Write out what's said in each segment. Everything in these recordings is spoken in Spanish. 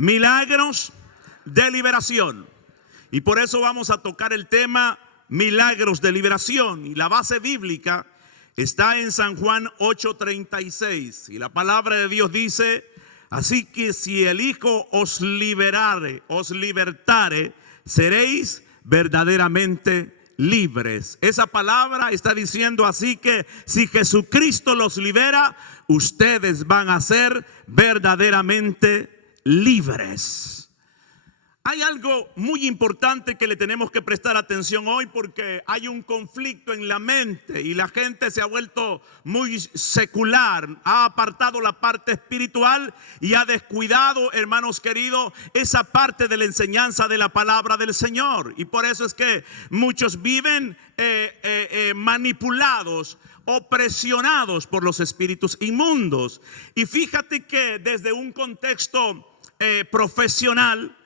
milagros de liberación. Y por eso vamos a tocar el tema milagros de liberación. Y la base bíblica está en San Juan 8:36. Y la palabra de Dios dice: así que si el Hijo os libertare, seréis verdaderamente libres. Esa palabra está diciendo así que si Jesucristo los libera, ustedes van a ser verdaderamente libres. Hay algo muy importante que le tenemos que prestar atención hoy, porque hay un conflicto en la mente y la gente se ha vuelto muy secular, ha apartado la parte espiritual y ha descuidado, hermanos queridos, esa parte de la enseñanza de la palabra del Señor. Y por eso es que muchos viven manipulados o presionados por los espíritus inmundos. Y fíjate que desde un contexto profesional,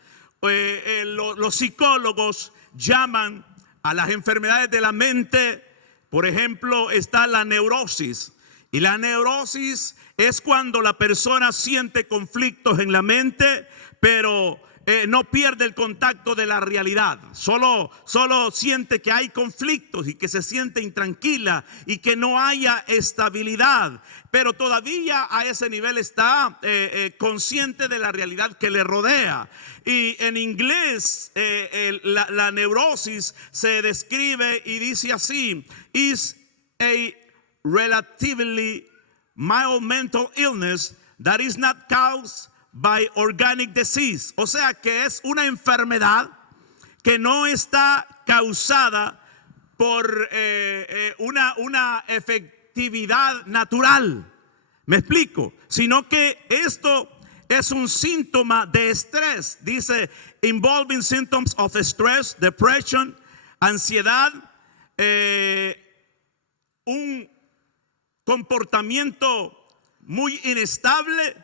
los psicólogos llaman a las enfermedades de la mente, por ejemplo, está la neurosis. Y la neurosis es cuando la persona siente conflictos en la mente, pero no pierde el contacto de la realidad. Solo siente que hay conflictos y que se siente intranquila y que no haya estabilidad. Pero todavía a ese nivel está consciente de la realidad que le rodea. Y en inglés la neurosis se describe y dice así: is a relatively mild mental illness that is not caused by organic disease. O sea que es una enfermedad que no está causada por una efectividad natural. ¿Me explico? Sino que esto es un síntoma de estrés. Dice involving symptoms of stress, depression, ansiedad, un comportamiento muy inestable,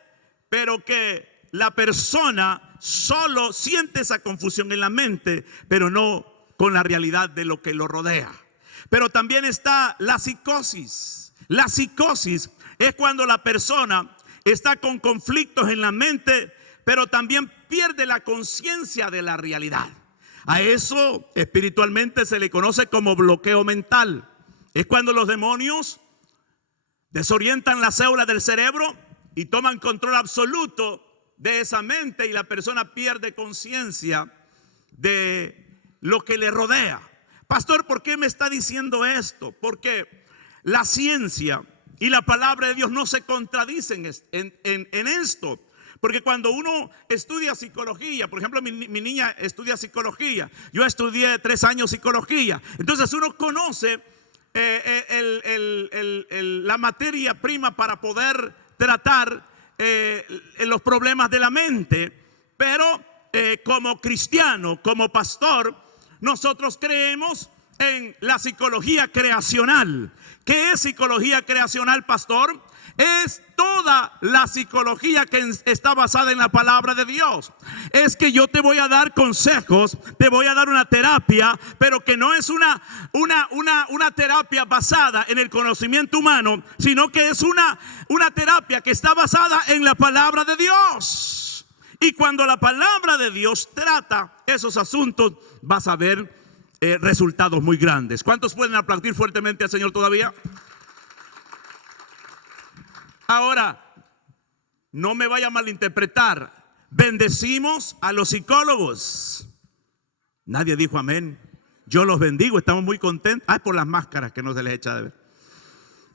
pero que la persona solo siente esa confusión en la mente, pero no con la realidad de lo que lo rodea. Pero también está la psicosis. La psicosis es cuando la persona está con conflictos en la mente, pero también pierde la conciencia de la realidad. A eso espiritualmente se le conoce como bloqueo mental. Es cuando los demonios desorientan las células del cerebro y toman control absoluto de esa mente, y la persona pierde conciencia de lo que le rodea. Pastor, ¿por qué me está diciendo esto? Porque la ciencia y la palabra de Dios no se contradicen en esto. Porque cuando uno estudia psicología, por ejemplo, mi niña estudia psicología, yo estudié 3 años psicología, entonces uno conoce la materia prima para poder tratar los problemas de la mente. Pero como cristiano, como pastor, nosotros creemos en la psicología creacional. ¿Qué es psicología creacional, pastor? Es toda la psicología que está basada en la palabra de Dios. Es que yo te voy a dar consejos, te voy a dar una terapia, pero que no es una terapia basada en el conocimiento humano, sino que es una terapia que está basada en la palabra de Dios. Y cuando la palabra de Dios trata esos asuntos, vas a ver resultados muy grandes. ¿Cuántos pueden aplaudir fuertemente al Señor todavía? Ahora, no me vaya a malinterpretar. Bendecimos a los psicólogos. Nadie dijo amén. Yo los bendigo, estamos muy contentos. Es por las máscaras que no se les echa de ver.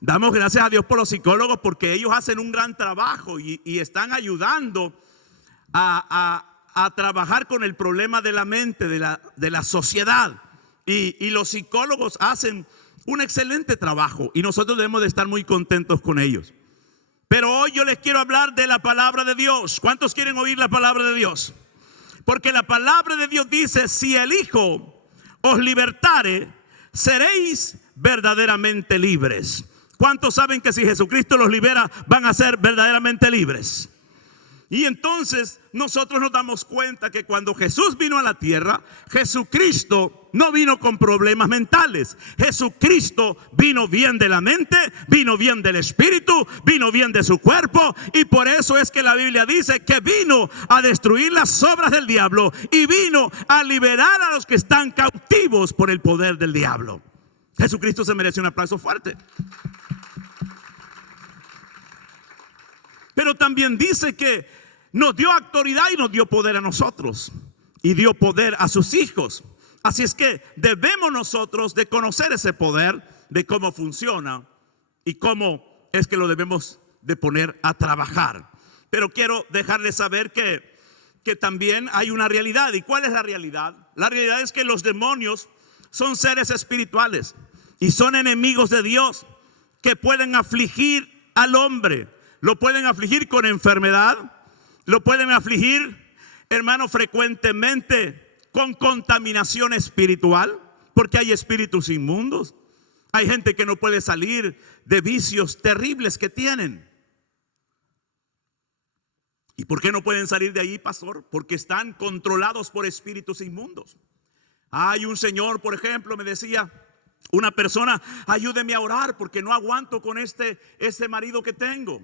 Damos gracias a Dios por los psicólogos, porque ellos hacen un gran trabajo y están ayudando a trabajar con el problema de la mente, de la sociedad. Y los psicólogos hacen un excelente trabajo y nosotros debemos de estar muy contentos con ellos. Pero hoy yo les quiero hablar de la palabra de Dios. ¿Cuántos quieren oír la palabra de Dios? Porque la palabra de Dios dice: si el Hijo os libertare, seréis verdaderamente libres. ¿Cuántos saben que si Jesucristo los libera, van a ser verdaderamente libres? Y entonces nosotros nos damos cuenta que cuando Jesús vino a la tierra, Jesucristo no vino con problemas mentales. Jesucristo vino bien de la mente, vino bien del espíritu, vino bien de su cuerpo. Y por eso es que la Biblia dice que vino a destruir las obras del diablo y vino a liberar a los que están cautivos por el poder del diablo. Jesucristo se merece un aplauso fuerte. Pero también dice que nos dio autoridad y nos dio poder a nosotros. Y dio poder a sus hijos. Así es que debemos nosotros de conocer ese poder, de cómo funciona y cómo es que lo debemos de poner a trabajar. Pero quiero dejarles saber que también hay una realidad. ¿Y cuál es la realidad? La realidad es que los demonios son seres espirituales y son enemigos de Dios que pueden afligir al hombre. Lo pueden afligir con enfermedad, lo pueden afligir, hermano, frecuentemente con contaminación espiritual, porque hay espíritus inmundos. Hay gente que no puede salir de vicios terribles que tienen. ¿Y por qué no pueden salir de ahí, pastor? Porque están controlados por espíritus inmundos. Hay un señor, por ejemplo, me decía una persona: ayúdeme a orar porque no aguanto con este marido que tengo.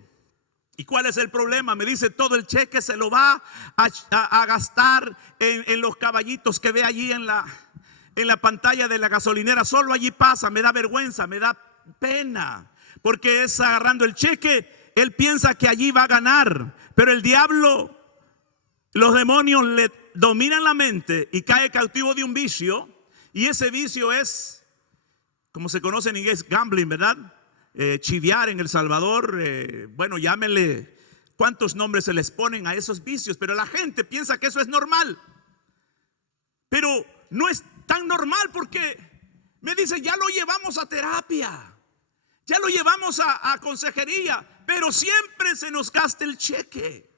¿Y cuál es el problema? Me dice: todo el cheque se lo va a gastar en los caballitos que ve allí en la pantalla de la gasolinera. Solo allí pasa, me da vergüenza, me da pena, porque es agarrando el cheque, él piensa que allí va a ganar. Pero el diablo, los demonios le dominan la mente y cae cautivo de un vicio. Y ese vicio es, como se conoce en inglés, gambling, ¿verdad? Chiviar en El Salvador, bueno, llámenle cuántos nombres se les ponen a esos vicios, pero la gente piensa que eso es normal. Pero no es tan normal, porque me dice: ya lo llevamos a terapia, ya lo llevamos a consejería, pero siempre se nos gasta el cheque.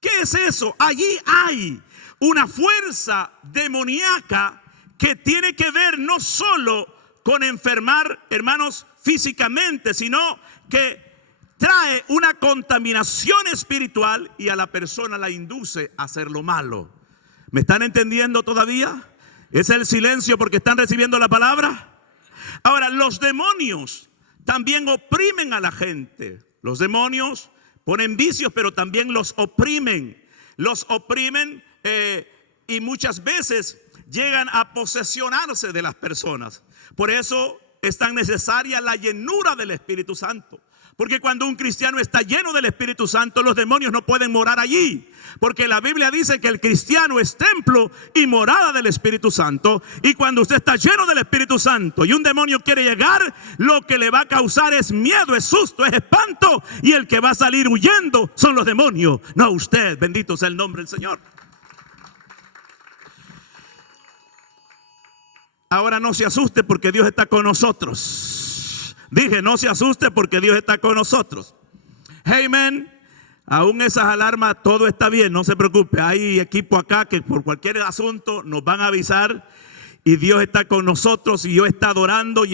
¿Qué es eso? Allí hay una fuerza demoníaca que tiene que ver no solo con enfermar, hermanos, físicamente, sino que trae una contaminación espiritual y a la persona la induce a hacer lo malo. ¿Me están entendiendo todavía? ¿Es el silencio porque están recibiendo la palabra? Ahora, los demonios también oprimen a la gente. Los demonios ponen vicios, pero también los oprimen. Los oprimen y muchas veces llegan a posesionarse de las personas. Por eso es tan necesaria la llenura del Espíritu Santo. Porque cuando un cristiano está lleno del Espíritu Santo, los demonios no pueden morar allí. Porque la Biblia dice que el cristiano es templo y morada del Espíritu Santo. Y cuando usted está lleno del Espíritu Santo y un demonio quiere llegar, lo que le va a causar es miedo, es susto, es espanto. Y el que va a salir huyendo son los demonios, no usted. Bendito sea el nombre del Señor. Ahora no se asuste porque Dios está con nosotros. Dije, no se asuste porque Dios está con nosotros. Amen. Aún esas alarmas, todo está bien, no se preocupe. Hay equipo acá que por cualquier asunto nos van a avisar. Y Dios está con nosotros. Y yo he estado orando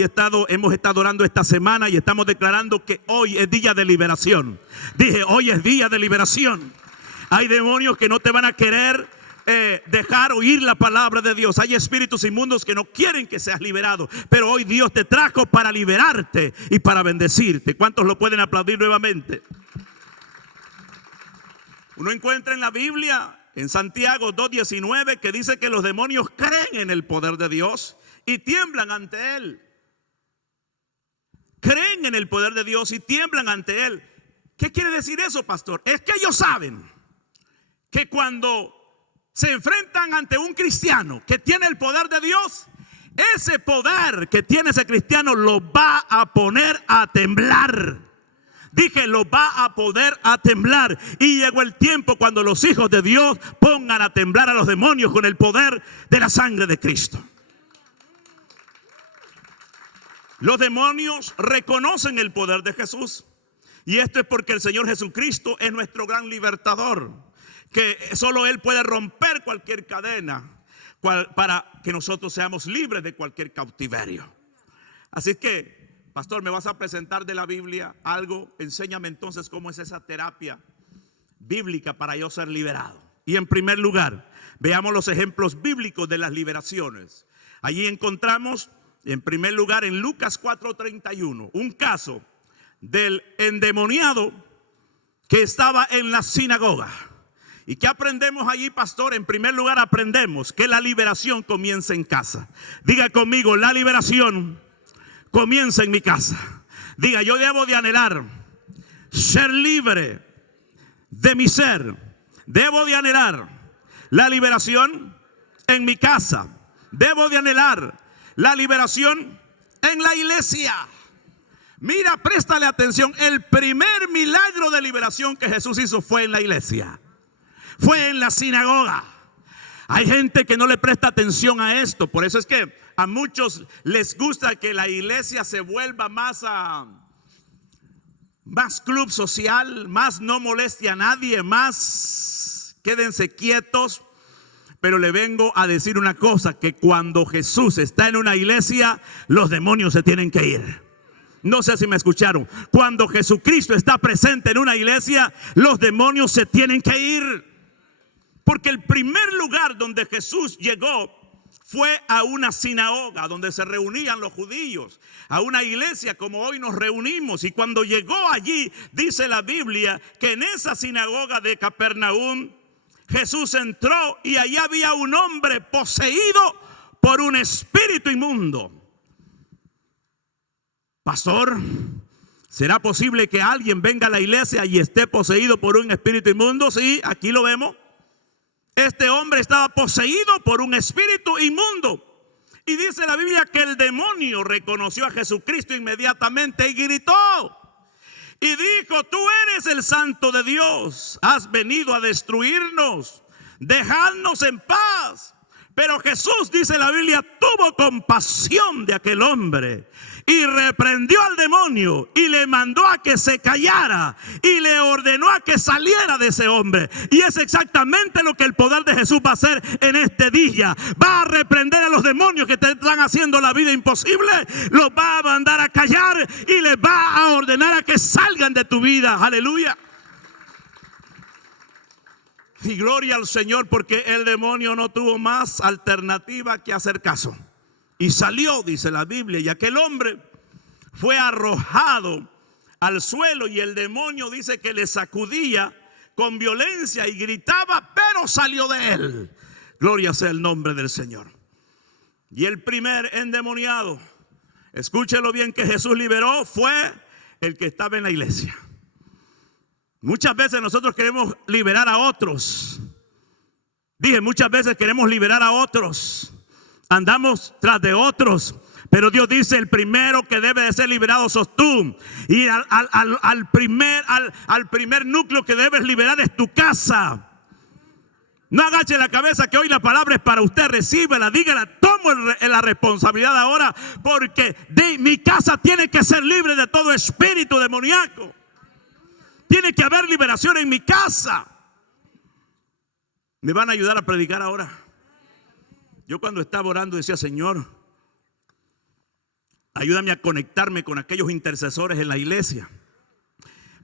hemos estado orando esta semana y estamos declarando que hoy es día de liberación. Dije, hoy es día de liberación. Hay demonios que no te van a querer dejar oír la palabra de Dios. Hay espíritus inmundos que no quieren que seas liberado, pero hoy Dios te trajo para liberarte y para bendecirte. ¿Cuántos lo pueden aplaudir nuevamente? Uno encuentra en la Biblia, en Santiago 2:19, que dice que los demonios creen en el poder de Dios y tiemblan ante Él. Creen en el poder de Dios y tiemblan ante Él. ¿Qué quiere decir eso, pastor? Es que ellos saben que cuando se enfrentan ante un cristiano que tiene el poder de Dios, ese poder que tiene ese cristiano lo va a poner a temblar. Dije, lo va a poder a temblar. Y llegó el tiempo cuando los hijos de Dios pongan a temblar a los demonios con el poder de la sangre de Cristo. Los demonios reconocen el poder de Jesús. Y esto es porque el Señor Jesucristo es nuestro gran libertador. Que solo Él puede romper cualquier cadena para que nosotros seamos libres de cualquier cautiverio. Así que, pastor, ¿me vas a presentar de la Biblia algo? Enséñame entonces cómo es esa terapia bíblica para yo ser liberado. Y en primer lugar, veamos los ejemplos bíblicos de las liberaciones. Allí encontramos, en primer lugar, en Lucas 4:31, un caso del endemoniado que estaba en la sinagoga. ¿Y qué aprendemos allí, pastor? En primer lugar, aprendemos que la liberación comienza en casa. Diga conmigo, la liberación comienza en mi casa. Diga, yo debo de anhelar ser libre de mi ser. Debo de anhelar la liberación en mi casa. Debo de anhelar la liberación en la iglesia. Mira, préstale atención. El primer milagro de liberación que Jesús hizo fue en la iglesia. Fue en la sinagoga. Hay gente que no le presta atención a esto. Por eso es que a muchos les gusta que la iglesia se vuelva más club social, más no moleste a nadie, más quédense quietos. Pero le vengo a decir una cosa, que cuando Jesús está en una iglesia, los demonios se tienen que ir. No sé si me escucharon. Cuando Jesucristo está presente en una iglesia, los demonios se tienen que ir. Porque el primer lugar donde Jesús llegó fue a una sinagoga donde se reunían los judíos, a una iglesia como hoy nos reunimos. Y cuando llegó allí, dice la Biblia que en esa sinagoga de Capernaum, Jesús entró y allí había un hombre poseído por un espíritu inmundo. Pastor, ¿será posible que alguien venga a la iglesia y esté poseído por un espíritu inmundo? Sí, aquí lo vemos. Este hombre estaba poseído por un espíritu inmundo. Y dice la Biblia que el demonio reconoció a Jesucristo inmediatamente y gritó. Y dijo, tú eres el Santo de Dios. Has venido a destruirnos. Dejadnos en paz. Pero Jesús, dice la Biblia, tuvo compasión de aquel hombre y reprendió al demonio y le mandó a que se callara y le ordenó a que saliera de ese hombre. Y es exactamente lo que el poder de Jesús va a hacer en este día. Va a reprender a los demonios que te están haciendo la vida imposible, los va a mandar a callar y les va a ordenar a que salgan de tu vida. Aleluya. Y gloria al Señor, porque el demonio no tuvo más alternativa que hacer caso. Y salió, dice la Biblia, y aquel hombre fue arrojado al suelo y el demonio dice que le sacudía con violencia y gritaba, pero salió de él. Gloria sea el nombre del Señor. Y el primer endemoniado, escúchelo bien, que Jesús liberó fue el que estaba en la iglesia. Muchas veces nosotros queremos liberar a otros. Dije, muchas veces queremos liberar a otros. Andamos tras de otros. Pero Dios dice, el primero que debe de ser liberado sos tú. Y al primer núcleo que debes liberar es tu casa. No agache la cabeza, que hoy la palabra es para usted. Recíbela, dígala, tomo la responsabilidad ahora. Porque mi casa tiene que ser libre de todo espíritu demoníaco. Tiene que haber liberación en mi casa. ¿Me van a ayudar a predicar ahora? Yo cuando estaba orando decía, Señor, ayúdame a conectarme con aquellos intercesores en la iglesia.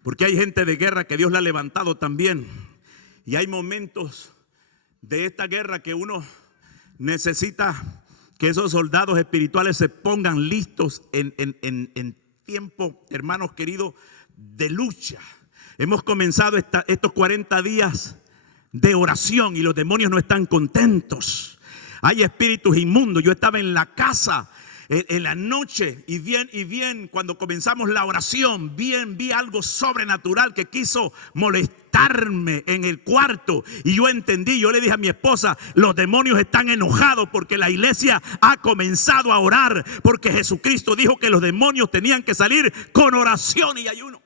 Porque hay gente de guerra que Dios la ha levantado también. Y hay momentos de esta guerra que uno necesita que esos soldados espirituales se pongan listos en tiempo, hermanos queridos, de lucha. Hemos comenzado estos 40 días de oración y los demonios no están contentos. Hay espíritus inmundos. Yo estaba en la casa en la noche y bien cuando comenzamos la oración, vi algo sobrenatural que quiso molestarme en el cuarto. Y yo entendí, yo le dije a mi esposa, los demonios están enojados porque la iglesia ha comenzado a orar. Porque Jesucristo dijo que los demonios tenían que salir con oración y ayuno.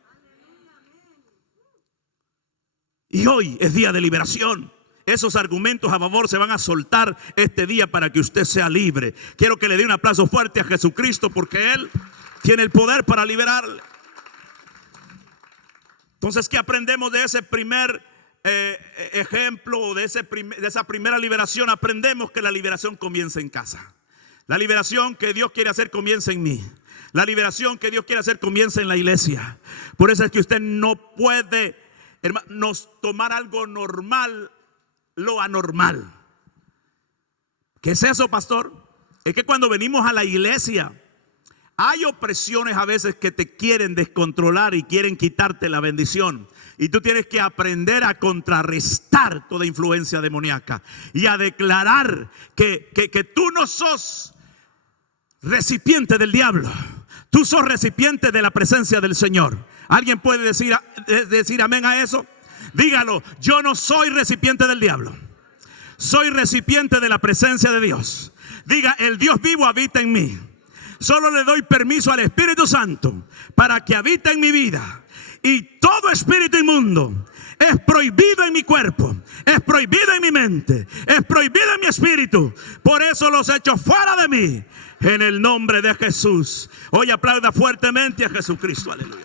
Y hoy es día de liberación. Esos argumentos a favor se van a soltar este día para que usted sea libre. Quiero que le dé un aplauso fuerte a Jesucristo porque Él tiene el poder para liberarle. Entonces, ¿qué aprendemos de ese primer ejemplo, de esa primera liberación? Aprendemos que la liberación comienza en casa. La liberación que Dios quiere hacer comienza en mí. La liberación que Dios quiere hacer comienza en la iglesia. Por eso es que usted no puede hermanos, tomar algo normal, lo anormal. ¿Qué es eso, pastor? Es que cuando venimos a la iglesia hay opresiones a veces que te quieren descontrolar y quieren quitarte la bendición. Y tú tienes que aprender a contrarrestar toda influencia demoníaca y a declarar que tú no sos recipiente del diablo. Tú sos recipiente de la presencia del Señor. ¿Alguien puede decir amén a eso? Dígalo, yo no soy recipiente del diablo. Soy recipiente de la presencia de Dios. Diga, el Dios vivo habita en mí. Solo le doy permiso al Espíritu Santo para que habite en mi vida. Y todo espíritu inmundo es prohibido en mi cuerpo, es prohibido en mi mente, es prohibido en mi espíritu. Por eso los echo fuera de mí, en el nombre de Jesús. Hoy aplauda fuertemente a Jesucristo. Aleluya.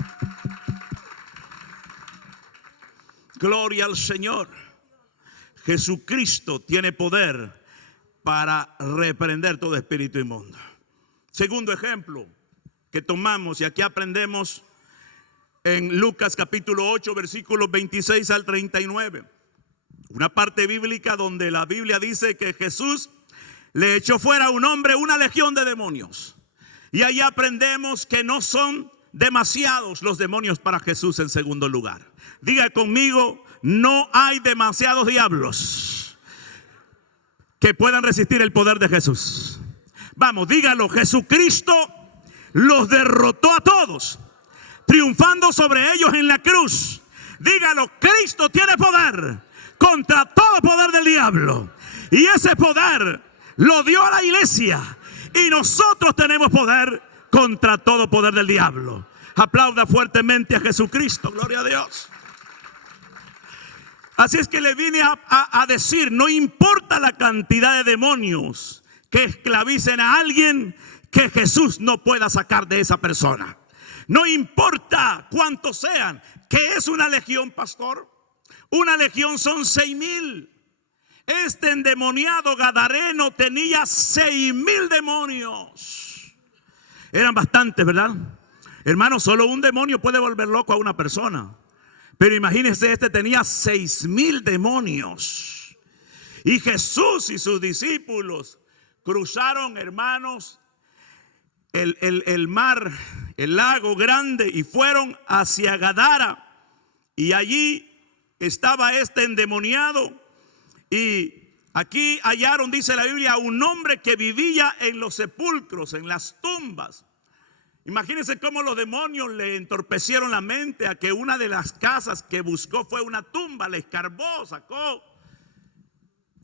Gloria al Señor. Jesucristo tiene poder para reprender todo espíritu inmundo. Segundo ejemplo que tomamos, y aquí aprendemos en Lucas capítulo 8, versículos 26 al 39. Una parte bíblica donde la Biblia dice que Jesús le echó fuera a un hombre una legión de demonios. Y ahí aprendemos que no son demasiados los demonios para Jesús en segundo lugar. Diga conmigo, no hay demasiados diablos que puedan resistir el poder de Jesús. Vamos, dígalo, Jesucristo los derrotó a todos, triunfando sobre ellos en la cruz. Dígalo, Cristo tiene poder contra todo poder del diablo. Y ese poder lo dio a la iglesia. Y nosotros tenemos poder contra todo poder del diablo. Aplauda fuertemente a Jesucristo, gloria a Dios. Así es que le vine a decir, no importa la cantidad de demonios que esclavicen a alguien, que Jesús no pueda sacar de esa persona. No importa cuántos sean. ¿Qué es una legión, pastor? Una legión son 6,000. Este endemoniado gadareno tenía 6,000 demonios. Eran bastantes, ¿verdad? Hermano, solo un demonio puede volver loco a una persona. Pero imagínense, este tenía 6,000 demonios. Y Jesús y sus discípulos cruzaron, hermanos, el mar, el lago grande, y fueron hacia Gadara. Y allí estaba este endemoniado. Y aquí hallaron, dice la Biblia, a un hombre que vivía en los sepulcros, en las tumbas. Imagínense cómo los demonios le entorpecieron la mente a que una de las casas que buscó fue una tumba. Le escarbó, sacó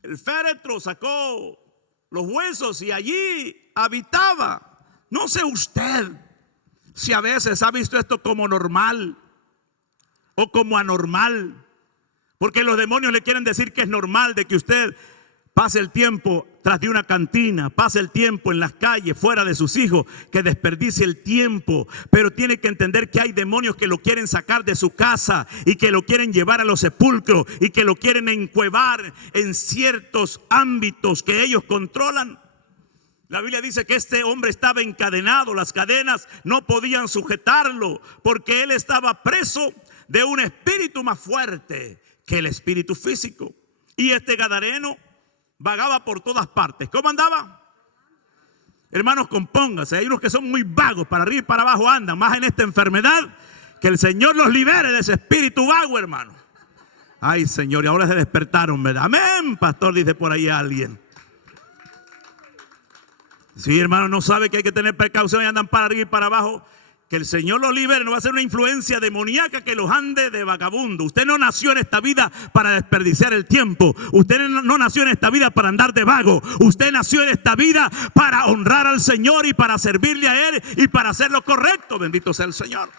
el féretro, sacó los huesos y allí habitaba. No sé usted si a veces ha visto esto como normal o como anormal, porque los demonios le quieren decir que es normal de que usted pase el tiempo tras de una cantina, pase el tiempo en las calles fuera de sus hijos, que desperdicie el tiempo. Pero tiene que entender que hay demonios que lo quieren sacar de su casa y que lo quieren llevar a los sepulcros y que lo quieren encuevar en ciertos ámbitos que ellos controlan. La Biblia dice que este hombre estaba encadenado, las cadenas no podían sujetarlo porque él estaba preso de un espíritu más fuerte que el espíritu físico. Y este gadareno vagaba por todas partes. ¿Cómo andaba? Hermanos, compóngase. Hay unos que son muy vagos, para arriba y para abajo andan, más en esta enfermedad. Que el Señor los libere de ese espíritu vago, hermano. Ay, Señor, y ahora se despertaron, ¿verdad? Amén, pastor, dice por ahí alguien. Sí, hermano, no sabe que hay que tener precaución y andan para arriba y para abajo. Que el Señor los libere, no va a ser una influencia demoníaca que los ande de vagabundo. Usted no nació en esta vida para desperdiciar el tiempo. Usted no nació en esta vida para andar de vago. Usted nació en esta vida para honrar al Señor y para servirle a Él y para hacer lo correcto. Bendito sea el Señor.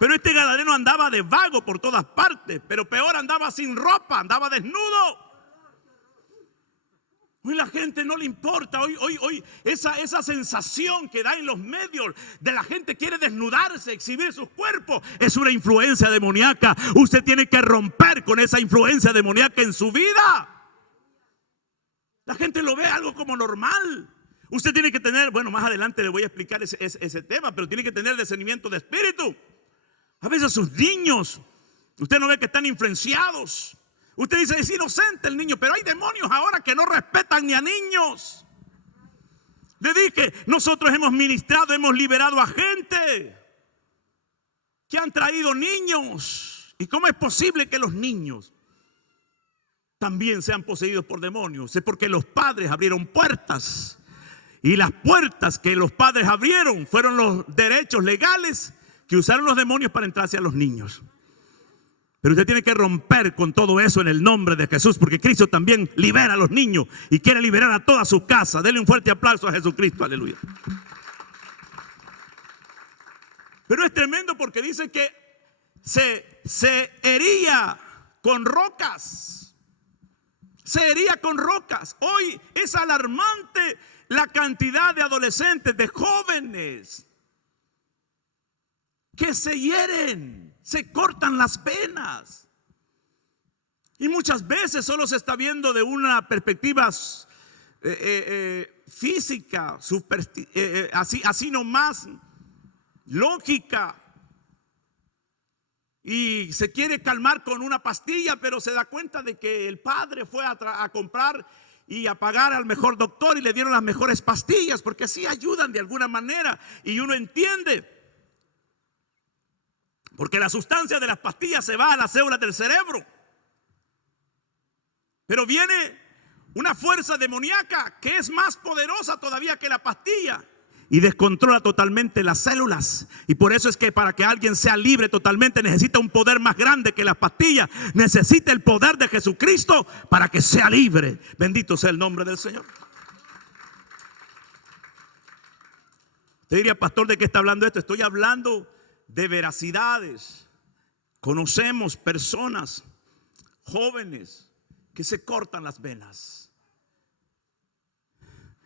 Pero este gadareno andaba de vago por todas partes. Pero peor, andaba sin ropa, andaba desnudo. Hoy la gente no le importa. Hoy esa sensación que da en los medios de la gente quiere desnudarse, exhibir sus cuerpos, es una influencia demoníaca. Usted tiene que romper con esa influencia demoníaca en su vida. La gente lo ve algo como normal. Usted tiene que tener, bueno, más adelante le voy a explicar ese tema, pero tiene que tener discernimiento de espíritu. A veces sus niños Usted no ve que están influenciados. Usted dice, es inocente el niño, pero hay demonios ahora que no respetan ni a niños. Le dije, nosotros hemos ministrado, hemos liberado a gente que han traído niños. ¿Y cómo es posible que los niños también sean poseídos por demonios? Es porque los padres abrieron puertas. Y las puertas que los padres abrieron fueron los derechos legales que usaron los demonios para entrar hacia los niños. Pero usted tiene que romper con todo eso en el nombre de Jesús, porque Cristo también libera a los niños y quiere liberar a toda su casa. Denle un fuerte aplauso a Jesucristo, aleluya. Pero es tremendo porque dice que se hería con rocas. Se hería con rocas. Hoy es alarmante la cantidad de adolescentes, de jóvenes que se hieren, se cortan las venas. Y muchas veces solo se está viendo de una perspectiva física, así nomás, lógica. Y se quiere calmar con una pastilla, pero se da cuenta de que el padre fue a comprar y a pagar al mejor doctor y le dieron las mejores pastillas, porque así ayudan de alguna manera. Y uno entiende, porque la sustancia de las pastillas se va a las células del cerebro. Pero viene una fuerza demoníaca que es más poderosa todavía que la pastilla y descontrola totalmente las células. Y por eso es que para que alguien sea libre totalmente necesita un poder más grande que las pastillas. Necesita el poder de Jesucristo para que sea libre. Bendito sea el nombre del Señor. Te diría, pastor, ¿de qué está hablando esto? Estoy hablando de veracidades. Conocemos personas jóvenes que se cortan las venas.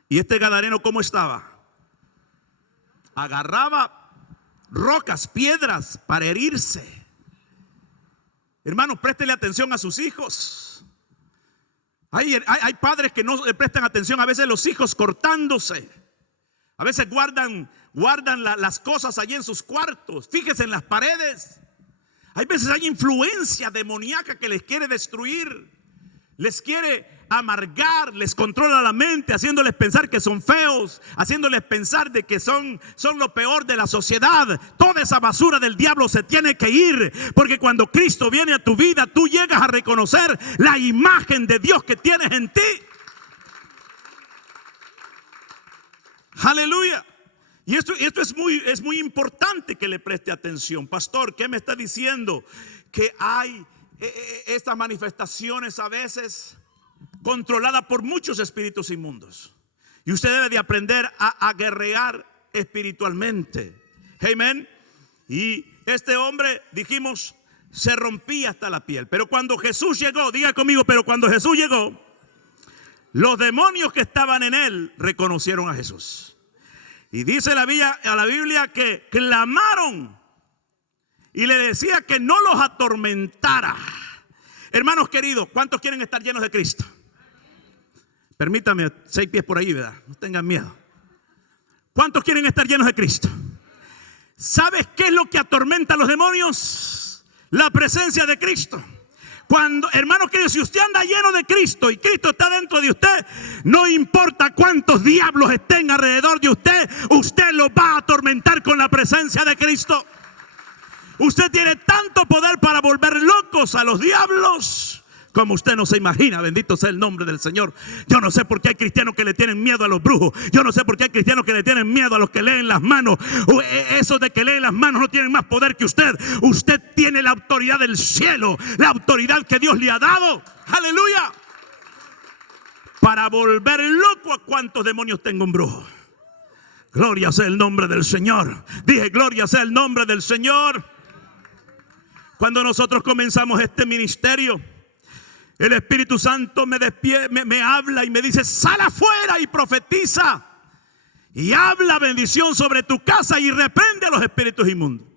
¿Y este gadareno cómo estaba? Agarraba rocas, piedras para herirse. Hermanos, préstele atención a sus hijos. Hay padres que no le prestan atención. A veces los hijos cortándose. A veces guardan las cosas allí en sus cuartos. Fíjese en las paredes. Hay veces hay influencia demoníaca que les quiere destruir. Les quiere amargar, les controla la mente, haciéndoles pensar que son feos, haciéndoles pensar de que son lo peor de la sociedad. Toda esa basura del diablo se tiene que ir, porque cuando Cristo viene a tu vida, tú llegas a reconocer la imagen de Dios que tienes en ti. Aleluya. Y esto es muy importante que le preste atención. Pastor, ¿qué me está diciendo? Que hay estas manifestaciones a veces controladas por muchos espíritus inmundos. Y usted debe de aprender a guerrear espiritualmente. Amén. Y este hombre, dijimos, se rompía hasta la piel. Pero cuando Jesús llegó, diga conmigo, pero cuando Jesús llegó, los demonios que estaban en él reconocieron a Jesús. Y dice la Biblia que clamaron y le decía que no los atormentara. Hermanos queridos, ¿cuántos quieren estar llenos de Cristo? Permítame, 6 pies por ahí, ¿verdad? No tengan miedo. ¿Cuántos quieren estar llenos de Cristo? ¿Sabes qué es lo que atormenta a los demonios? La presencia de Cristo. Cuando, hermanos queridos, si usted anda lleno de Cristo y Cristo está dentro de usted, no importa cuántos diablos estén alrededor de usted, usted los va a atormentar con la presencia de Cristo. Usted tiene tanto poder para volver locos a los diablos como usted no se imagina. Bendito sea el nombre del Señor. Yo no sé por qué hay cristianos que le tienen miedo a los brujos. Yo no sé por qué hay cristianos que le tienen miedo a los que leen las manos. Esos de que leen las manos no tienen más poder que usted. Usted tiene la autoridad del cielo, la autoridad que Dios le ha dado. Aleluya. Para volver loco a cuantos demonios tenga un brujo. Gloria sea el nombre del Señor. Dije, gloria sea el nombre del Señor. Cuando nosotros comenzamos este ministerio, el Espíritu Santo me habla y me dice, sal afuera y profetiza y habla bendición sobre tu casa y reprende a los espíritus inmundos.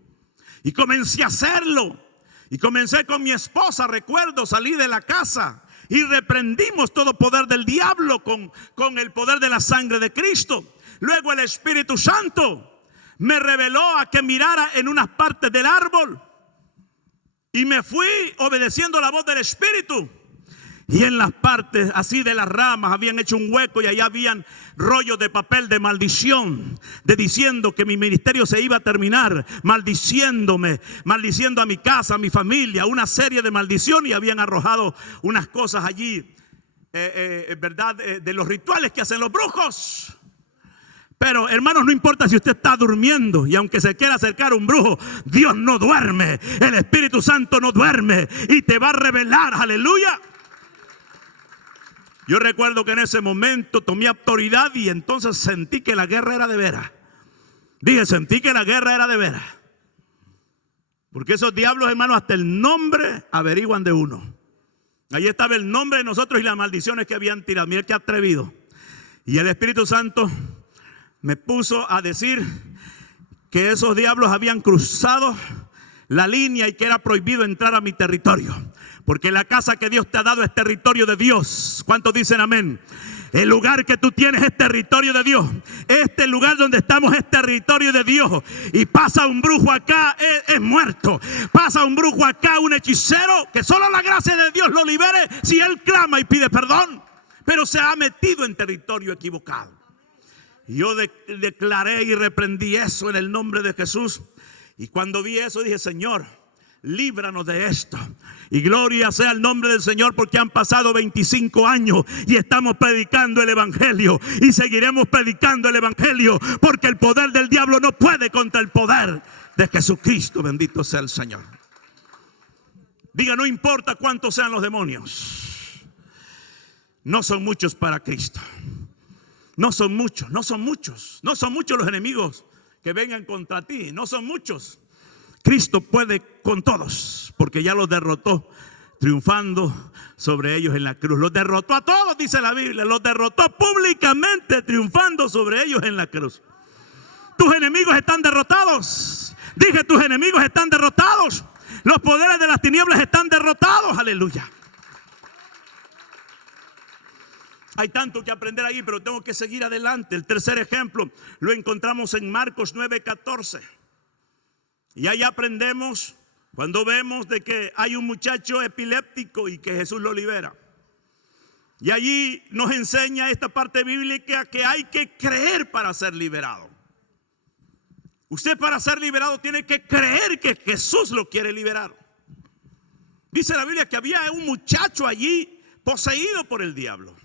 Y comencé a hacerlo. Y comencé con mi esposa, recuerdo, salí de la casa y reprendimos todo poder del diablo con el poder de la sangre de Cristo. Luego el Espíritu Santo me reveló a que mirara en unas partes del árbol. Y me fui obedeciendo la voz del Espíritu. Y en las partes así de las ramas habían hecho un hueco y allá habían rollos de papel de maldición, de diciendo que mi ministerio se iba a terminar, maldiciéndome, maldiciendo a mi casa, a mi familia, una serie de maldiciones, y habían arrojado unas cosas allí, ¿verdad? De los rituales que hacen los brujos. Pero hermanos, no importa si usted está durmiendo y aunque se quiera acercar a un brujo, Dios no duerme, el Espíritu Santo no duerme y te va a revelar, aleluya. Yo recuerdo que en ese momento tomé autoridad y entonces sentí que la guerra era de veras. Dije, sentí que la guerra era de veras. Porque esos diablos, hermanos, hasta el nombre averiguan de uno. Ahí estaba el nombre de nosotros y las maldiciones que habían tirado. Mira qué atrevido. Y el Espíritu Santo me puso a decir que esos diablos habían cruzado la línea y que era prohibido entrar a mi territorio. Porque la casa que Dios te ha dado es territorio de Dios. ¿Cuántos dicen amén? El lugar que tú tienes es territorio de Dios. Este lugar donde estamos es territorio de Dios. Y pasa un brujo acá, es muerto. Pasa un brujo acá, un hechicero, que solo la gracia de Dios lo libere si él clama y pide perdón. Pero se ha metido en territorio equivocado. Y yo declaré y reprendí eso en el nombre de Jesús. Y cuando vi eso dije, Señor, líbranos de esto. Y gloria sea el nombre del Señor, porque han pasado 25 años y estamos predicando el evangelio y seguiremos predicando el evangelio, porque el poder del diablo no puede contra el poder de Jesucristo. Bendito sea el Señor. Diga, no importa cuántos sean los demonios, no son muchos para Cristo. No son muchos, no son muchos, no son muchos los enemigos que vengan contra ti, no son muchos. Cristo puede con todos, porque ya los derrotó, triunfando sobre ellos en la cruz. Los derrotó a todos, dice la Biblia, los derrotó públicamente, triunfando sobre ellos en la cruz. Tus enemigos están derrotados. Dije, tus enemigos están derrotados. Los poderes de las tinieblas están derrotados, aleluya. Hay tanto que aprender ahí, pero tengo que seguir adelante. El tercer ejemplo lo encontramos en Marcos 9:14. Y ahí aprendemos cuando vemos de que hay un muchacho epiléptico y que Jesús lo libera. Y allí nos enseña esta parte bíblica que hay que creer para ser liberado. Usted, para ser liberado, tiene que creer que Jesús lo quiere liberar. Dice la Biblia que había un muchacho allí poseído por el diablo,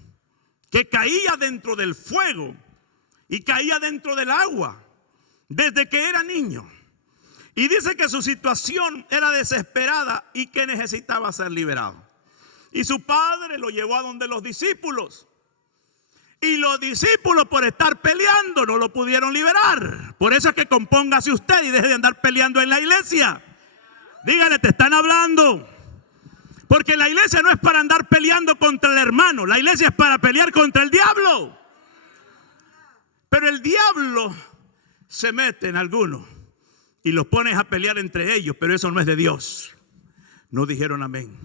que caía dentro del fuego y caía dentro del agua desde que era niño. Y dice que su situación era desesperada y que necesitaba ser liberado. Y su padre lo llevó a donde los discípulos. Y los discípulos, por estar peleando, no lo pudieron liberar. Por eso es que compóngase usted y deje de andar peleando en la iglesia. Dígale, te están hablando. Porque la iglesia no es para andar peleando contra el hermano. La iglesia es para pelear contra el diablo. Pero el diablo se mete en algunos y los pones a pelear entre ellos. Pero eso no es de Dios. No dijeron amén.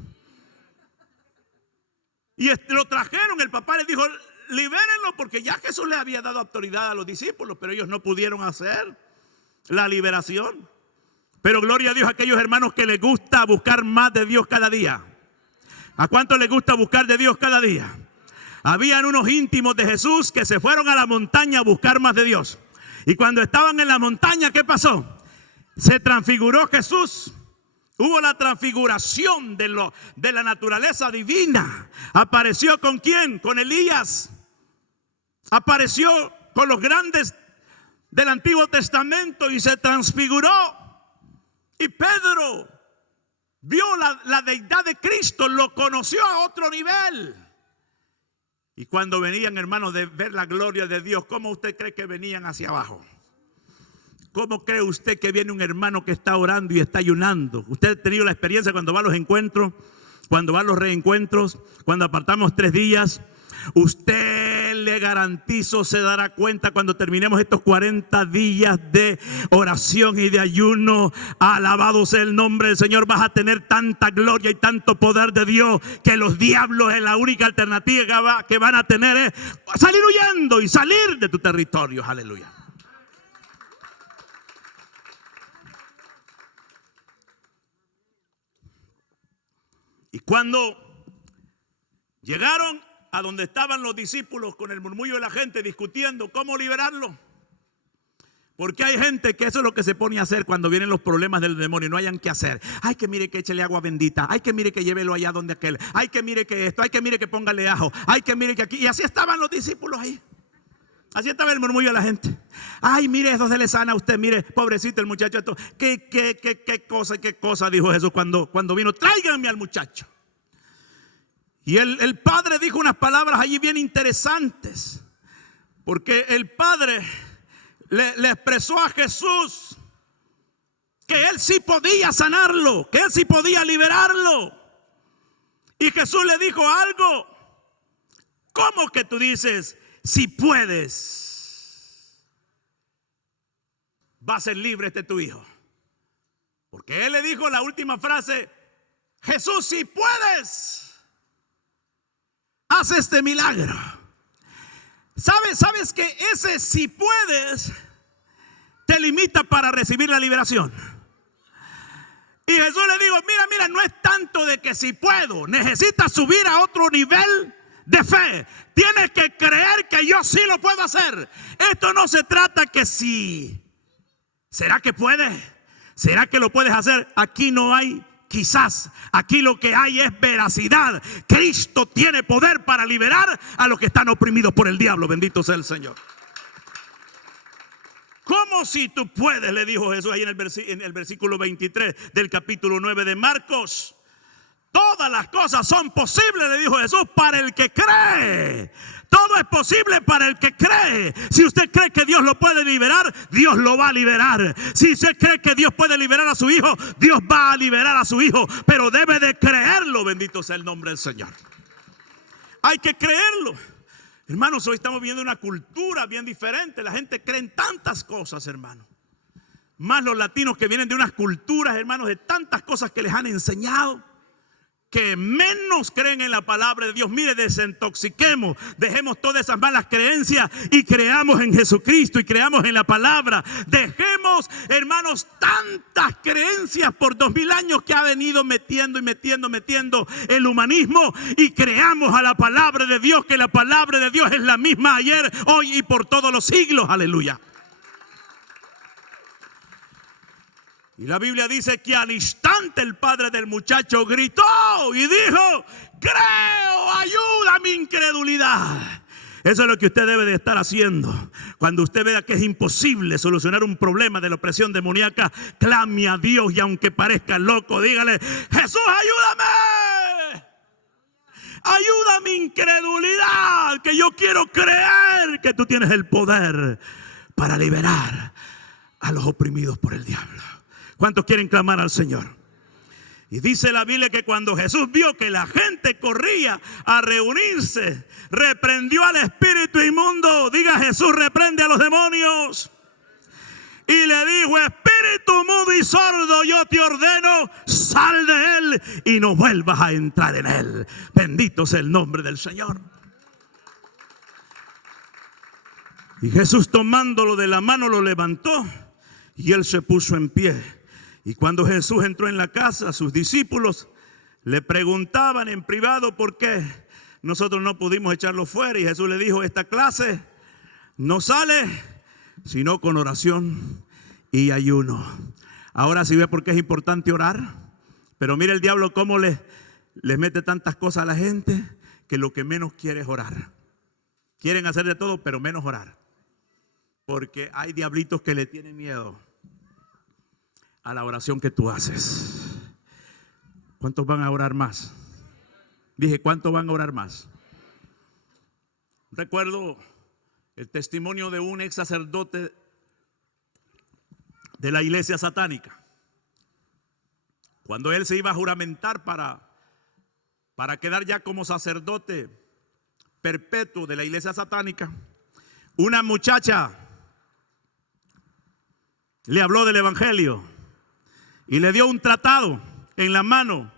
Y lo trajeron. El papá les dijo, libérenlo, porque ya Jesús les había dado autoridad a los discípulos, pero ellos no pudieron hacer la liberación. Pero gloria a Dios a aquellos hermanos que les gusta buscar más de Dios cada día. ¿A cuánto les gusta buscar de Dios cada día? Habían unos íntimos de Jesús que se fueron a la montaña a buscar más de Dios. Y cuando estaban en la montaña, ¿qué pasó? Se transfiguró Jesús. Hubo la transfiguración de la naturaleza divina. ¿Apareció con quién? Con Elías. Apareció con los grandes del Antiguo Testamento y se transfiguró. Y Pedro vio la deidad de Cristo, lo conoció a otro nivel. Y cuando venían, hermanos, de ver la gloria de Dios, ¿cómo usted cree que venían hacia abajo? ¿Cómo cree usted que viene un hermano que está orando y está ayunando? Usted ha tenido la experiencia cuando va a los encuentros, cuando va a los reencuentros, cuando apartamos 3 días. Usted, le garantizo, se dará cuenta cuando terminemos estos 40 días de oración y de ayuno. Alabado sea el nombre del Señor. Vas a tener tanta gloria y tanto poder de Dios que los diablos, es la única alternativa que van a tener es salir huyendo y salir de tu territorio. Aleluya. Y cuando llegaron a donde estaban los discípulos con el murmullo de la gente discutiendo cómo liberarlo, porque hay gente que eso es lo que se pone a hacer cuando vienen los problemas del demonio y no hayan que hacer. Ay, que mire que échele agua bendita. Ay, que mire que llévelo allá donde aquel. Ay, que mire que esto. Ay, que mire que póngale ajo. Ay, que mire que aquí. Y así estaban los discípulos ahí. Así estaba el murmullo de la gente. Ay, mire, eso se le sana a usted. Mire, pobrecito el muchacho. Esto. ¿Qué cosa dijo Jesús cuando vino? Tráiganme al muchacho. Y el padre dijo unas palabras allí bien interesantes. Porque el padre le expresó a Jesús que él sí podía sanarlo, que él sí podía liberarlo. Y Jesús le dijo algo. ¿Cómo que tú dices, si puedes, va a ser libre tu hijo? Porque él le dijo la última frase: Jesús, si puedes, haz este milagro. ¿Sabes que ese si puedes te limita para recibir la liberación? Y Jesús le dijo: mira, no es tanto de que si puedo, necesitas subir a otro nivel de fe. Tienes que creer que yo sí lo puedo hacer. Esto no se trata que si. ¿Será que puedes? ¿Será que lo puedes hacer? Aquí no hay quizás, aquí lo que hay es veracidad. Cristo tiene poder para liberar a los que están oprimidos por el diablo. Bendito sea el Señor. ¿Cómo si tú puedes? Le dijo Jesús ahí en el versículo 23 del capítulo 9 de Marcos. Todas las cosas son posibles, le dijo Jesús, para el que cree. Todo es posible para el que cree. Si usted cree que Dios lo puede liberar, Dios lo va a liberar. Si usted cree que Dios puede liberar a su hijo, Dios va a liberar a su hijo. Pero debe de creerlo. Bendito sea el nombre del Señor. Hay que creerlo. Hermanos, hoy estamos viendo una cultura bien diferente. La gente cree en tantas cosas, hermanos. Más los latinos que vienen de unas culturas, hermanos, de tantas cosas que les han enseñado, que menos creen en la palabra de Dios. Mire, desintoxiquemos, dejemos todas esas malas creencias y creamos en Jesucristo y creamos en la palabra. Dejemos, hermanos, tantas creencias por 2000 años que ha venido metiendo el humanismo, y creamos a la palabra de Dios, que la palabra de Dios es la misma ayer, hoy y por todos los siglos. Aleluya. Y la Biblia dice que al instante el padre del muchacho gritó y dijo: creo, ayuda a mi incredulidad. Eso es lo que usted debe de estar haciendo. Cuando usted vea que es imposible solucionar un problema de la opresión demoníaca, clame a Dios, y aunque parezca loco, dígale: Jesús, ayúdame. Ayuda a mi incredulidad, que yo quiero creer que tú tienes el poder para liberar a los oprimidos por el diablo. ¿Cuántos quieren clamar al Señor? Y dice la Biblia que cuando Jesús vio que la gente corría a reunirse, reprendió al espíritu inmundo. Diga: Jesús reprende a los demonios. Y le dijo: espíritu mudo y sordo, yo te ordeno, sal de él y no vuelvas a entrar en él. Bendito sea el nombre del Señor. Y Jesús, tomándolo de la mano, lo levantó y él se puso en pie. Y cuando Jesús entró en la casa, sus discípulos le preguntaban en privado por qué nosotros no pudimos echarlo fuera. Y Jesús le dijo: esta clase no sale sino con oración y ayuno. Ahora sí ve por qué es importante orar. Pero mira el diablo cómo les mete tantas cosas a la gente, que lo que menos quiere es orar. Quieren hacer de todo, pero menos orar. Porque hay diablitos que le tienen miedo a la oración que tú haces. ¿Cuántos van a orar más? Dije, ¿cuántos van a orar más? Recuerdo el testimonio de un ex sacerdote de la iglesia satánica. Cuando él se iba a juramentar para quedar ya como sacerdote perpetuo de la iglesia satánica, una muchacha le habló del evangelio y le dio un tratado en la mano.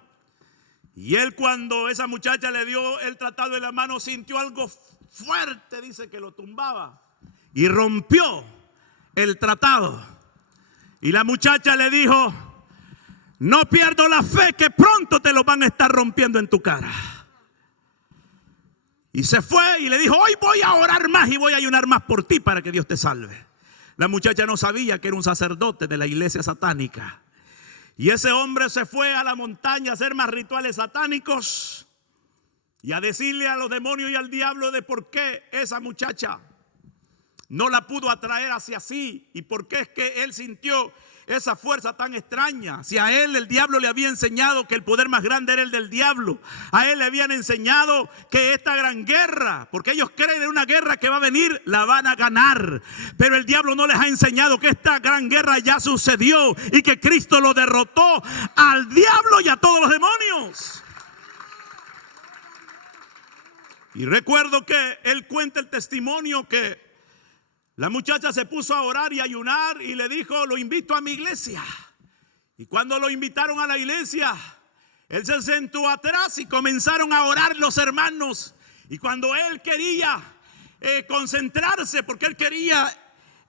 Y él, cuando esa muchacha le dio el tratado en la mano, sintió algo fuerte, dice, que lo tumbaba, y rompió el tratado. Y la muchacha le dijo: No pierdo la fe que pronto te lo van a estar rompiendo en tu cara. Y se fue y le dijo, hoy voy a orar más y voy a ayunar más por ti para que Dios te salve. La muchacha no sabía que era un sacerdote de la iglesia satánica. Y ese hombre se fue a la montaña a hacer más rituales satánicos y a decirle a los demonios y al diablo de por qué esa muchacha no la pudo atraer hacia sí y por qué es que él sintió esa fuerza tan extraña. Si a él el diablo le había enseñado que el poder más grande era el del diablo, a él le habían enseñado que esta gran guerra, porque ellos creen en una guerra que va a venir, la van a ganar, pero el diablo no les ha enseñado que esta gran guerra ya sucedió y que Cristo lo derrotó al diablo y a todos los demonios. Y recuerdo que él cuenta el testimonio que la muchacha se puso a orar y ayunar y le dijo, lo invito a mi iglesia. Y cuando lo invitaron a la iglesia, él se sentó atrás y comenzaron a orar los hermanos. Y cuando él quería concentrarse, porque él quería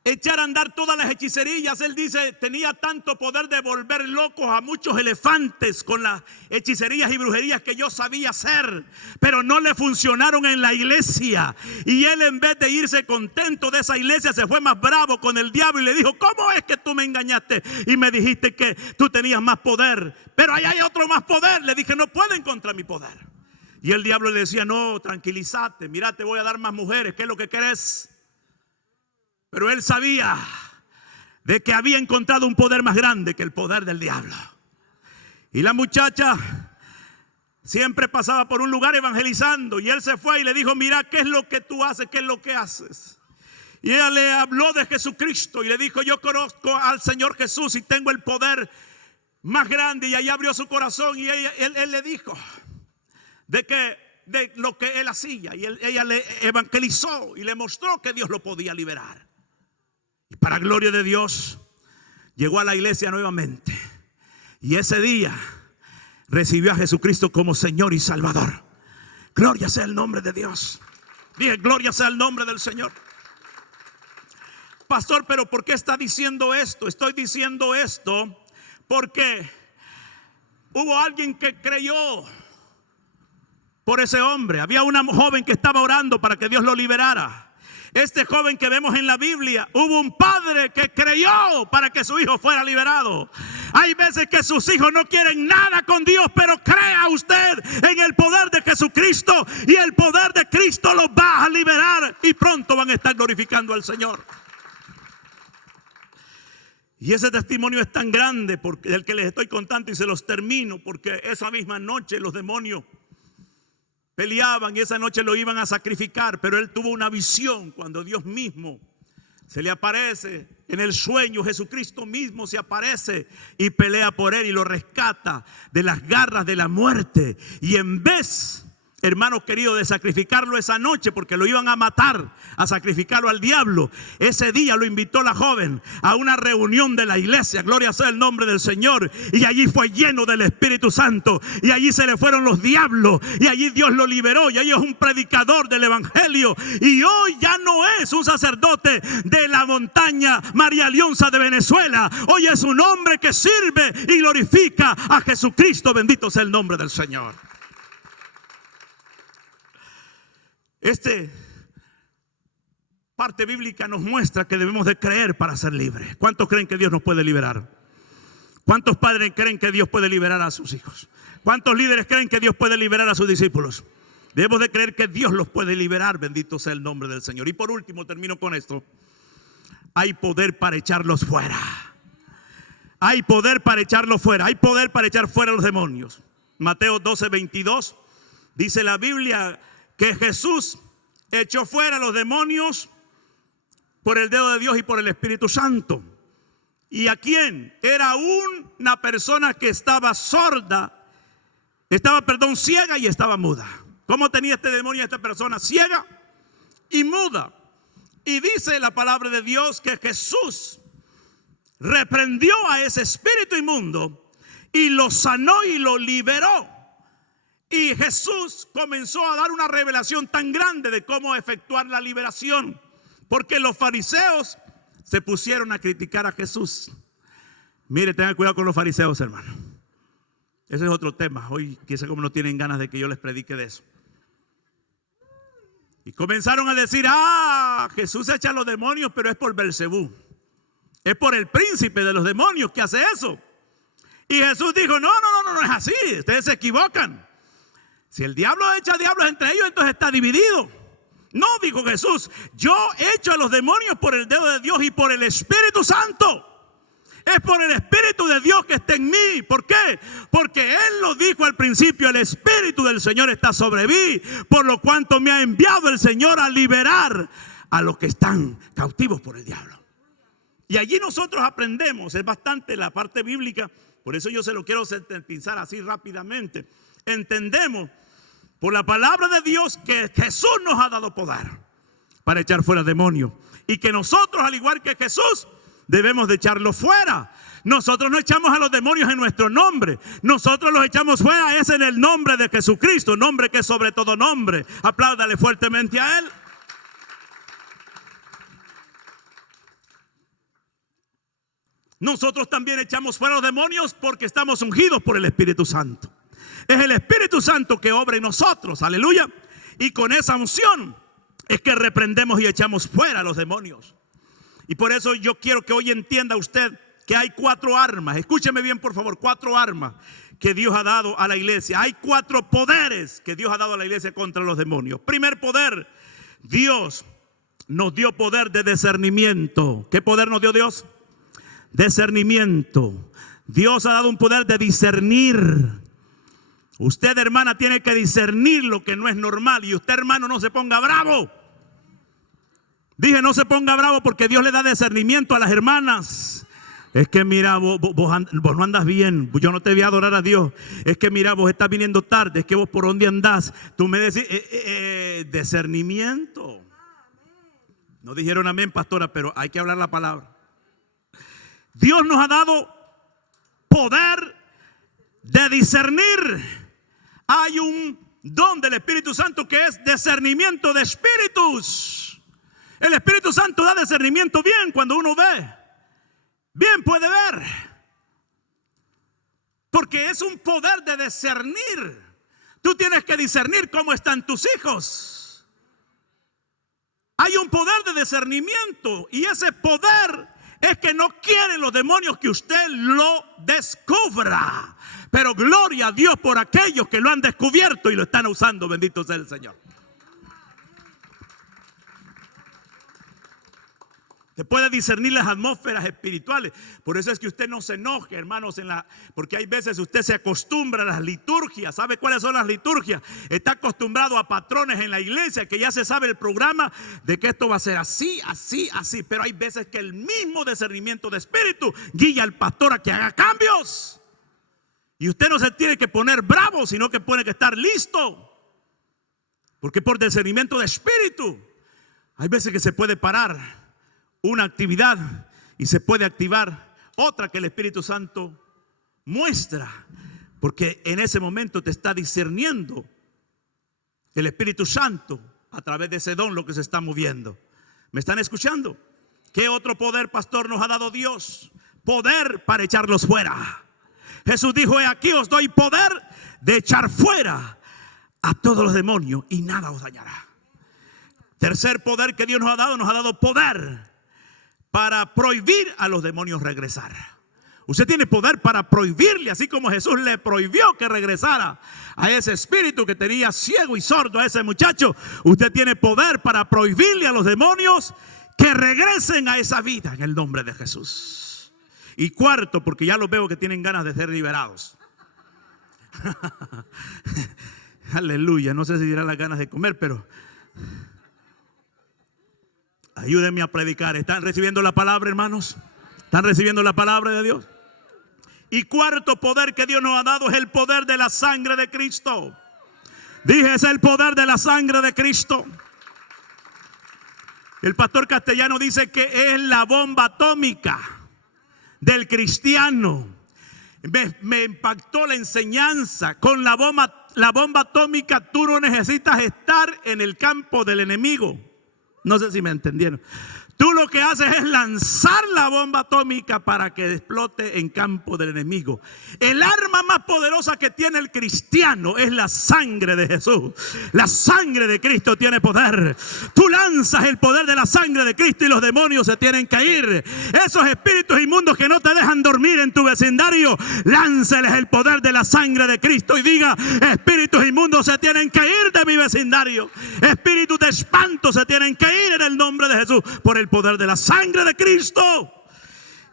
echar a andar todas las hechicerías, él dice, tenía tanto poder de volver locos a muchos elefantes con las hechicerías y brujerías que yo sabía hacer, pero no le funcionaron en la iglesia. Y él, en vez de irse contento de esa iglesia, se fue más bravo con el diablo y le dijo, ¿cómo es que tú me engañaste y me dijiste que tú tenías más poder? Pero ahí hay otro más poder. Le dije, no pueden contra mi poder. Y el diablo le decía, no, tranquilízate, mira, te voy a dar más mujeres, ¿qué es lo que querés? Pero él sabía de que había encontrado un poder más grande que el poder del diablo. Y la muchacha siempre pasaba por un lugar evangelizando y él se fue y le dijo, mira, ¿qué es lo que tú haces? ¿Qué es lo que haces? Y ella le habló de Jesucristo y le dijo, yo conozco al Señor Jesús y tengo el poder más grande. Y ahí abrió su corazón y él le dijo de lo que él hacía. Y ella le evangelizó y le mostró que Dios lo podía liberar. Y para gloria de Dios, llegó a la iglesia nuevamente. Y ese día recibió a Jesucristo como Señor y Salvador. Gloria sea el nombre de Dios. Dije, gloria sea el nombre del Señor. Pastor, pero ¿por qué está diciendo esto? Estoy diciendo esto porque hubo alguien que creyó por ese hombre. Había una joven que estaba orando para que Dios lo liberara. Este joven que vemos en la Biblia, hubo un padre que creyó para que su hijo fuera liberado. Hay veces que sus hijos no quieren nada con Dios, pero crea usted en el poder de Jesucristo y el poder de Cristo los va a liberar y pronto van a estar glorificando al Señor. Y ese testimonio es tan grande porque el que les estoy contando y se los termino, porque esa misma noche los demonios peleaban y esa noche lo iban a sacrificar, pero él tuvo una visión cuando Dios mismo se le aparece en el sueño. Jesucristo mismo se aparece y pelea por él y lo rescata de las garras de la muerte. Y en vez, hermanos queridos, de sacrificarlo esa noche porque lo iban a matar, a sacrificarlo al diablo, ese día lo invitó la joven a una reunión de la iglesia. Gloria sea el nombre del Señor. Y allí fue lleno del Espíritu Santo y allí se le fueron los diablos y allí Dios lo liberó y allí es un predicador del evangelio y hoy ya no es un sacerdote de la montaña María Leonza de Venezuela. Hoy es un hombre que sirve y glorifica a Jesucristo. Bendito sea el nombre del Señor. Esta parte bíblica nos muestra que debemos de creer para ser libres. ¿Cuántos creen que Dios nos puede liberar? ¿Cuántos padres creen que Dios puede liberar a sus hijos? ¿Cuántos líderes creen que Dios puede liberar a sus discípulos? Debemos de creer que Dios los puede liberar. Bendito sea el nombre del Señor. Y por último, termino con esto. Hay poder para echarlos fuera. Hay poder para echarlos fuera. Hay poder para echar fuera a los demonios. Mateo 12:22 dice la Biblia que Jesús echó fuera a los demonios por el dedo de Dios y por el Espíritu Santo. ¿Y a quién? Era una persona que estaba sorda, ciega y estaba muda. ¿Cómo tenía este demonio a esta persona? Ciega y muda. Y dice la palabra de Dios que Jesús reprendió a ese espíritu inmundo y lo sanó y lo liberó. Y Jesús comenzó a dar una revelación tan grande de cómo efectuar la liberación. Porque los fariseos se pusieron a criticar a Jesús. Mire, tengan cuidado con los fariseos, hermano. Ese es otro tema. Hoy quizá como no tienen ganas de que yo les predique de eso. Y comenzaron a decir, Jesús echa a los demonios, pero es por Belcebú. Es por el príncipe de los demonios que hace eso. Y Jesús dijo, no es así, ustedes se equivocan. Si el diablo echa diablos entre ellos, entonces está dividido. No, dijo Jesús, yo echo a los demonios por el dedo de Dios y por el Espíritu Santo. Es por el Espíritu de Dios que está en mí. ¿Por qué? Porque Él lo dijo al principio, el Espíritu del Señor está sobre mí, por lo cuanto me ha enviado el Señor a liberar a los que están cautivos por el diablo. Y allí nosotros aprendemos, es bastante la parte bíblica, por eso yo se lo quiero sintetizar así rápidamente. Entendemos por la palabra de Dios que Jesús nos ha dado poder para echar fuera demonios. Y que nosotros, al igual que Jesús, debemos de echarlos fuera. Nosotros no echamos a los demonios en nuestro nombre. Nosotros los echamos fuera es en el nombre de Jesucristo, nombre que es sobre todo nombre. Apláudale fuertemente a Él. Nosotros también echamos fuera los demonios porque estamos ungidos por el Espíritu Santo. Es el Espíritu Santo que obra en nosotros, aleluya. Y con esa unción es que reprendemos y echamos fuera a los demonios. Y por eso yo quiero que hoy entienda usted que hay 4 armas. Escúcheme bien, por favor, 4 armas que Dios ha dado a la iglesia. Hay 4 poderes que Dios ha dado a la iglesia contra los demonios. Primer poder, Dios nos dio poder de discernimiento. ¿Qué poder nos dio Dios? Discernimiento. Dios ha dado un poder de discernir. Usted, hermana, tiene que discernir lo que no es normal. Y usted, hermano, no se ponga bravo. Dije, no se ponga bravo porque Dios le da discernimiento a las hermanas. Es que mira, vos no andas bien. Yo no te voy a adorar a Dios. Es que mira, vos estás viniendo tarde. Es que vos por dónde andás. Tú me decís, discernimiento. No dijeron amén, pastora, pero hay que hablar la palabra. Dios nos ha dado poder de discernir. Hay un don del Espíritu Santo que es discernimiento de espíritus. El Espíritu Santo da discernimiento bien cuando uno ve. Bien puede ver. Porque es un poder de discernir. Tú tienes que discernir cómo están tus hijos. Hay un poder de discernimiento. Y ese poder es que no quieren los demonios que usted lo descubra. Pero gloria a Dios por aquellos que lo han descubierto y lo están usando. Bendito sea el Señor. Se puede discernir las atmósferas espirituales. Por eso es que usted no se enoje, hermanos, porque hay veces usted se acostumbra a las liturgias. ¿Sabe cuáles son las liturgias? Está acostumbrado a patrones en la iglesia, que ya se sabe el programa de que esto va a ser así, así, así. Pero hay veces que el mismo discernimiento de espíritu guía al pastor a que haga cambios. Y usted no se tiene que poner bravo, sino que tiene que estar listo. Porque por discernimiento de espíritu hay veces que se puede parar una actividad y se puede activar otra que el Espíritu Santo muestra, porque en ese momento te está discerniendo el Espíritu Santo a través de ese don lo que se está moviendo. ¿Me están escuchando? ¿Qué otro poder, pastor, nos ha dado Dios? Poder para echarlos fuera. Jesús dijo: he aquí os doy poder de echar fuera a todos los demonios y nada os dañará. Tercer poder que Dios nos ha dado poder para prohibir a los demonios regresar. Usted tiene poder para prohibirle, así como Jesús le prohibió que regresara a ese espíritu que tenía ciego y sordo a ese muchacho. Usted tiene poder para prohibirle a los demonios que regresen a esa vida en el nombre de Jesús. Y cuarto, porque ya los veo que tienen ganas de ser liberados. Aleluya, no sé si dirán las ganas de comer, pero ayúdenme a predicar. ¿Están recibiendo la palabra, hermanos? ¿Están recibiendo la palabra de Dios? Y cuarto poder que Dios nos ha dado es el poder de la sangre de Cristo. Dije, es el poder de la sangre de Cristo. El pastor Castellano dice que es la bomba atómica del cristiano. Me impactó la enseñanza. Con la bomba atómica tú no necesitas estar en el campo del enemigo. No sé si me entendieron. Tú lo que haces es lanzar la bomba atómica para que explote en campo del enemigo. El arma más poderosa que tiene el cristiano es la sangre de Jesús. La sangre de Cristo tiene poder. Tú lanzas el poder de la sangre de Cristo y los demonios se tienen que ir. Esos espíritus inmundos que no te dejan dormir en tu vecindario, lánceles el poder de la sangre de Cristo y diga: espíritus inmundos se tienen que ir de mi vecindario. Espíritus de espanto se tienen que ir en el nombre de Jesús, por el poder de la sangre de Cristo.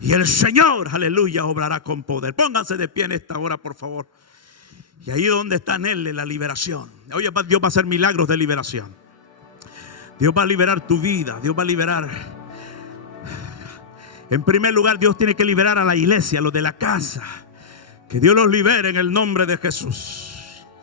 Y el Señor, aleluya, obrará con poder. Pónganse de pie en esta hora, por favor. Y ahí donde está en Él, la liberación. Oye, Dios va a hacer milagros de liberación. Dios va a liberar tu vida. Dios va a liberar. En primer lugar, Dios tiene que liberar a la iglesia, a los de la casa. Que Dios los libere en el nombre de Jesús.